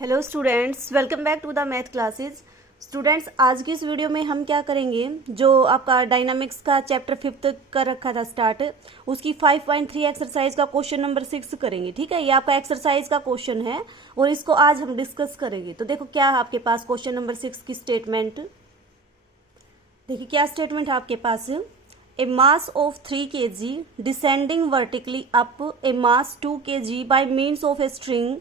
Hello students, welcome back to the math classes. Students, आज की इस वीडियो में हम क्या करेंगे, जो आपका डायनामिक्स का चैप्टर 5 कर रखा था स्टार्ट, उसकी 5.3 एक्सरसाइज का क्वेश्चन नंबर 6 करेंगे। ठीक है, ये आपका एक्सरसाइज का क्वेश्चन है और इसको आज हम डिस्कस करेंगे। तो देखो क्या है आपके पास क्वेश्चन नंबर 6 की स्टेटमेंट। देखिए क्या स्टेटमेंट है आपके पास। A mass of 3 kg descending vertically up a mass 2 kg by means of a string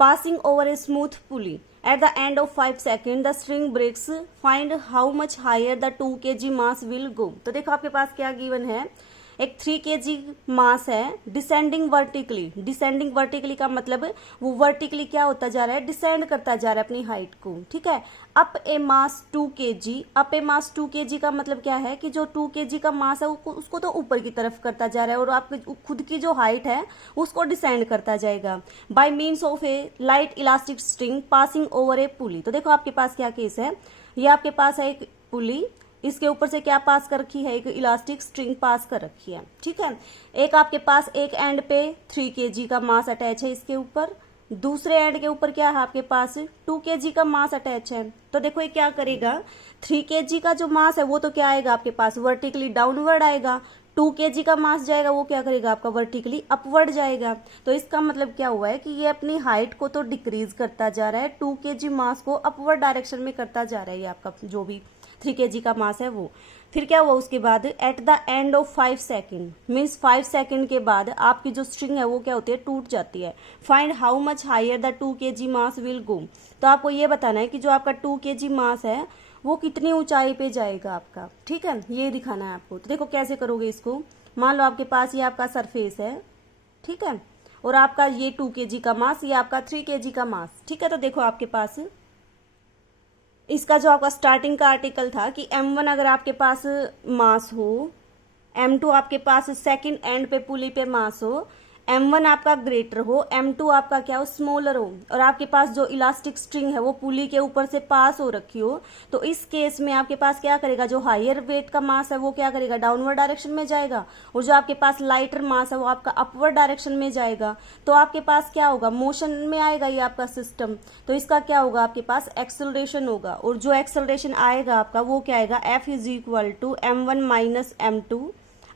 passing over a smooth pulley. At the end of 5 seconds, the string breaks. Find how much higher the 2 kg mass will go. तो देखो आपके पास क्या given है, एक 3 kg मास है, descending vertically. Descending vertically का मतलब वो वर्टिकली क्या होता जा रहा है, डिसेंड करता जा रहा है अपनी हाइट को। ठीक है, up a mass 2 kg। Up a mass 2 kg का मतलब क्या है कि जो 2 kg का मास है उसको तो ऊपर की तरफ करता जा रहा है और आपकी खुद की जो हाइट है उसको डिसेंड करता जाएगा by means of a light elastic string passing over a pulley. तो देखो आपके पास क्या केस है, ये आपके पास है एक पुली, इसके ऊपर से क्या पास कर रखी है, एक इलास्टिक स्ट्रिंग पास कर रखी है। ठीक है, एक आपके पास एक एंड पे 3 kg का मास अटैच है इसके ऊपर, दूसरे एंड के ऊपर क्या है आपके पास 2 kg का मास अटैच है। तो देखो ये क्या करेगा, 3 kg का जो मास है वो तो क्या आएगा आपके पास वर्टिकली डाउनवर्ड आएगा, 2 kg का मास जाएगा वो क्या करेगा आपका वर्टिकली अपवर्ड जाएगा। तो इसका मतलब क्या हुआ है कि ये अपनी हाइट को तो डिक्रीज करता जा रहा है, 2 kg मास को अपवर्ड डायरेक्शन में करता जा रहा है ये आपका जो भी 3 kg का मास है वो। फिर क्या हुआ उसके बाद, at the end of 5 second means 5 second के बाद आपकी जो स्ट्रिंग है वो क्या होती है, टूट जाती है। Find how much higher the 2 kg mass will go. तो आपको ये बताना है कि जो आपका 2 kg मास है वो कितनी ऊंचाई पे जाएगा आपका। ठीक है, ये दिखाना है आपको। तो देखो कैसे करोगे इसको। मान लो आपके पास ये आपका सरफेस है, ठीक है, और आपका ये 2 kg का मास, ये आपका 3 kg का मास। ठीक है, तो देखो आपके पास इसका जो आपका स्टार्टिंग का आर्टिकल था कि m1 अगर आपके पास मास हो, m2 आपके पास सेकंड एंड पे पुली पे मास हो, m1 आपका ग्रेटर हो, m2 आपका क्या हो स्मॉलर हो, और आपके पास जो इलास्टिक स्ट्रिंग है वो पुली के ऊपर से पास हो रखी हो, तो इस केस में आपके पास क्या करेगा, जो हायर वेट का मास है वो क्या करेगा डाउनवर्ड डायरेक्शन में जाएगा, और जो आपके पास लाइटर मास है वो आपका अपवर्ड डायरेक्शन में जाएगा। तो आपके पास क्या होगा, मोशन में आएगा ये आपका सिस्टम। तो इसका क्या होगा, आपके पास एक्सेलरेशन होगा, और जो एक्सेलरेशन आएगा आपका वो क्या आएगा, F is equal to m1 minus m2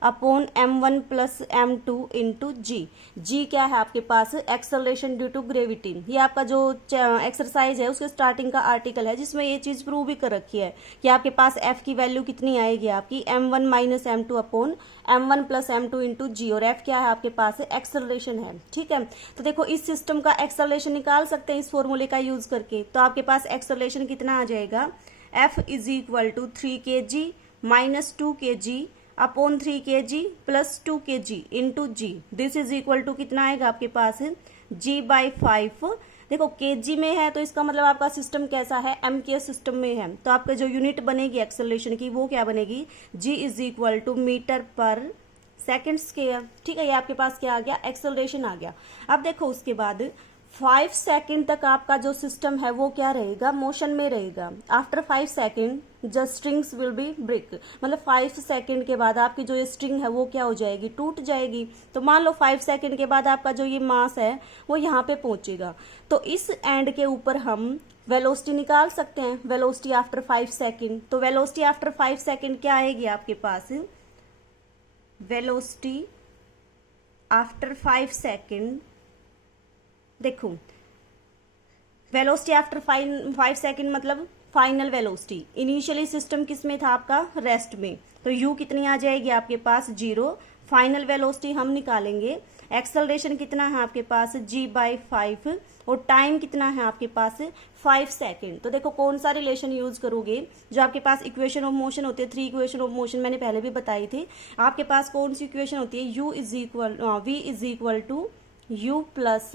upon m1 plus m2 into G क्या है आपके पास, एक्सेलरेशन ड्यू टू ग्रेविटी। ये आपका जो एक्सरसाइज है उसके स्टार्टिंग का आर्टिकल है जिसमें ये चीज प्रूव भी कर रखी है कि आपके पास f की वैल्यू कितनी आएगी आपकी m1 minus m2 upon m1 plus m2 into G, और f क्या है आपके पास एक्सेलरेशन है। ठीक है, तो देखो इस सिस्टम का एक्सेलरेशन निकाल सकते हैं इस फॉर्मूले का यूज करके। तो आपके पास एक्सेलरेशन कितना आ जाएगा, f is equal to 3 kg minus 2 kg upon 3 kg plus 2 kg into g. This is equal to कितना आएगा आपके पास g बाई 5। देखो kg में है तो इसका मतलब आपका सिस्टम कैसा है, m के सिस्टम में है, तो आपका जो यूनिट बनेगी एक्सेलरेशन की वो क्या बनेगी, g is equal to metre per second square. ठीक है, ये आपके पास क्या आ गया, एक्सेलरेशन आ गया। अब देखो उसके बाद 5 सेकेंड तक आपका जो सिस्टम है वो क्या रहेगा, मोशन में रहेगा। After 5 second the strings will be break, मतलब 5 सेकेंड के बाद आपकी जो ये स्ट्रिंग है वो क्या हो जाएगी, टूट जाएगी। तो मान लो 5 सेकेंड के बाद आपका जो ये मास है वो यहाँ पे पहुंचेगा, तो इस एंड के ऊपर हम वेलोसिटी निकाल सकते हैं, वेलोसिटी आफ्टर 5 सेकेंड। तो वेलोसिटी आफ्टर 5 सेकेंड क्या आएगी आपके पास, वेलोसिटी आफ्टर 5 सेकेंड, देखो वेलोसिटी आफ्टर 5 सेकेंड मतलब फाइनल वेलोसिटी। इनिशियली सिस्टम किस में था आपका, रेस्ट में, तो u कितनी आ जाएगी आपके पास 0। फाइनल वेलोसिटी हम निकालेंगे, एक्सेलरेशन कितना है आपके पास g बाई 5, और टाइम कितना है आपके पास 5 सेकेंड। तो देखो कौन सा रिलेशन यूज करोगे, जो आपके पास इक्वेशन ऑफ मोशन होती है, 3 इक्वेशन ऑफ मोशन मैंने पहले भी बताई थी। आपके पास कौन सी इक्वेशन होती है, v is equal to u plus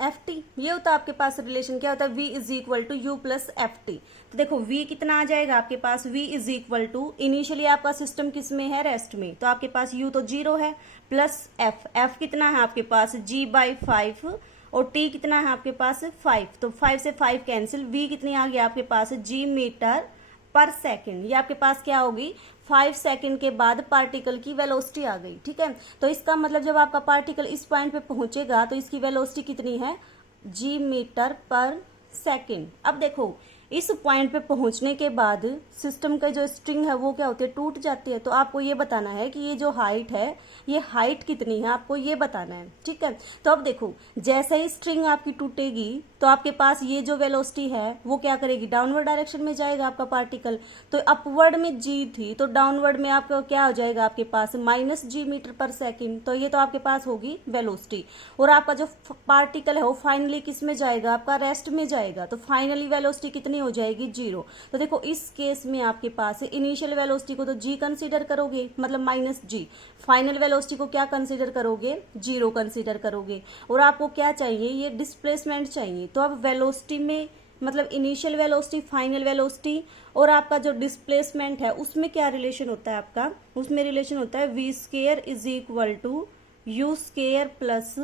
ft। ये होता है आपके पास रिलेशन, क्या होता है, v is equal to u plus f t. तो देखो v कितना आ जाएगा आपके पास, v is equal to initially आपका सिस्टम किस में है, रेस्ट में, तो आपके पास u तो 0 है, प्लस f कितना है आपके पास g बाई 5, और t कितना है आपके पास 5, तो 5 से 5 कैंसिल, v कितनी आ गई आपके पास g मीटर पर सेकेंड। ये आपके पास क्या होगी 5 सेकंड के बाद पार्टिकल की वेलोसिटी आ गई। ठीक है, तो इसका मतलब जब आपका पार्टिकल इस पॉइंट पे पहुंचेगा तो इसकी वेलोसिटी कितनी है, g मीटर पर सेकंड। अब देखो इस पॉइंट पे पहुंचने के बाद सिस्टम का जो स्ट्रिंग है वो क्या होती है, टूट जाती है। तो आपको ये बताना है कि ये जो हाइट है ये हाइट कितनी है, आपको ये बताना है। ठीक है, तो अब देखो जैसे ही स्ट्रिंग आपकी टूटेगी तो आपके पास ये जो वेलोसिटी है वो क्या करेगी, डाउनवर्ड डायरेक्शन में जाएगा आपका पार्टिकल। तो अपवर्ड में g थी तो डाउनवर्ड में आपका क्या हो जाएगा आपके पास -g मीटर पर सेकंड। तो ये तो आपके पास होगी वेलोसिटी। और आपका जो पार्टिकल है वो फाइनली किस में जाएगा, आपका रेस्ट में जाएगा। तो फाइनली वेलोसिटी कितनी हो जाएगी, 0। तो देखो इस केस में आपके पास इनिशियल वेलोसिटी को तो g कंसीडर करोगे, मतलब -g। फाइनल वेलोसिटी को क्या कंसीडर करोगे, 0 कंसीडर करोगे। और आपको क्या चाहिए, ये डिस्प्लेसमेंट चाहिए। तो अब वेलोसिटी में मतलब इनिशियल वेलोसिटी, फाइनल वेलोसिटी और आपका जो डिस्प्लेसमेंट है उसमें क्या रिलेशन होता है आपका, उसमें रिलेशन होता है v square is equal to u square plus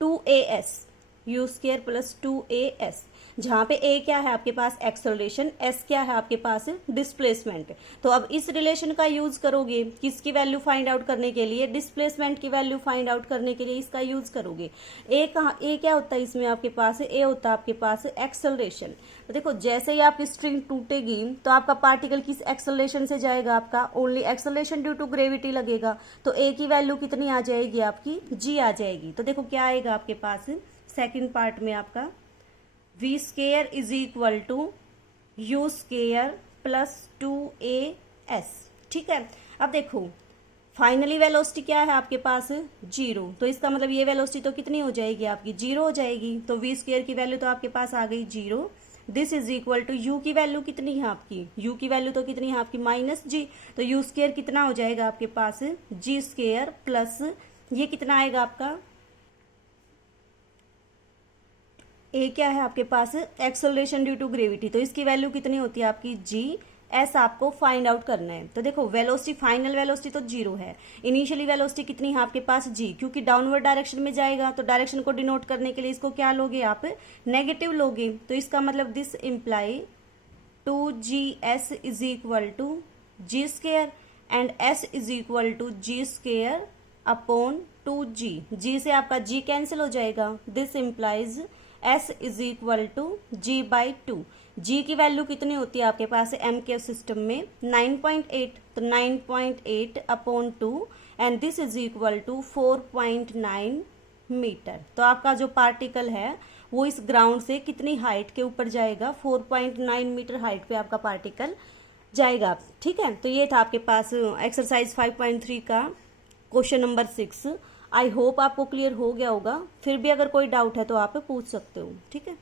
2as, u square plus 2as, जहां पे a क्या है आपके पास एक्सेलरेशन, s क्या है आपके पास डिस्प्लेसमेंट। तो अब इस रिलेशन का यूज करोगे किसकी वैल्यू फाइंड आउट करने के लिए, डिस्प्लेसमेंट की वैल्यू फाइंड आउट करने के लिए इसका यूज करोगे। a क्या होता है इसमें आपके पास, a होता है आपके पास एक्सेलरेशन। तो देखो जैसे ही आपकी स्ट्रिंग टूटेगी तो आपका पार्टिकल किस एक्सेलरेशन से जाएगा, आपका only acceleration due to gravity लगेगा। तो a की वैल्यू कितनी आ जाएगी आपकी, g आ जाएगी। तो देखो क्या आएगा आपके पास सेकेंड पार्ट में आपका v square is equal to u square plus 2as। ठीक है, अब देखो फाइनली वेलोसिटी क्या है आपके पास, 0। तो इसका मतलब ये वेलोसिटी तो कितनी हो जाएगी आपकी, 0 हो जाएगी। तो v स्क्वायर की वैल्यू तो आपके पास आ गई 0। This is equal to u की वैल्यू कितनी है आपकी, u की वैल्यू तो कितनी है आपकी -g। तो u स्क्वायर कितना हो जाएगा आपके पास, g स्क्वायर प्लस ये कितना आएगा आपका, ए क्या है आपके पास एक्सेलरेशन ड्यू टू ग्रेविटी। तो इसकी वैल्यू कितनी होती है आपकी, g। एस आपको फाइंड आउट करना है। तो देखो वेलोसिटी, फाइनल वेलोसिटी तो 0 है, इनिशियली वेलोसिटी कितनी है आपके पास, g, क्योंकि डाउनवर्ड डायरेक्शन में जाएगा। तो डायरेक्शन को डिनोट करने के लिए इसको क्या लोगे आप, नेगेटिव लोगे। तो इसका मतलब this imply 2gs is equal to g square and s is equal to g square upon 2g। g से आपका g कैंसिल हो जाएगा। This implies s is equal to g by 2। g की वैल्यू कितनी होती है आपके पास m के सिस्टम में, 9.8। तो 9.8 upon 2 and this is equal to 4.9 metre. तो आपका जो पार्टिकल है वो इस ग्राउंड से कितनी हाइट के ऊपर जाएगा, 4.9 मीटर हाइट पे आपका पार्टिकल जाएगा। ठीक है, तो ये था आपके पास एक्सरसाइज 5.3 का क्वेश्चन नंबर 6। आई होप आपको क्लियर हो गया होगा। फिर भी अगर कोई डाउट है तो आप पूछ सकते हो। ठीक है।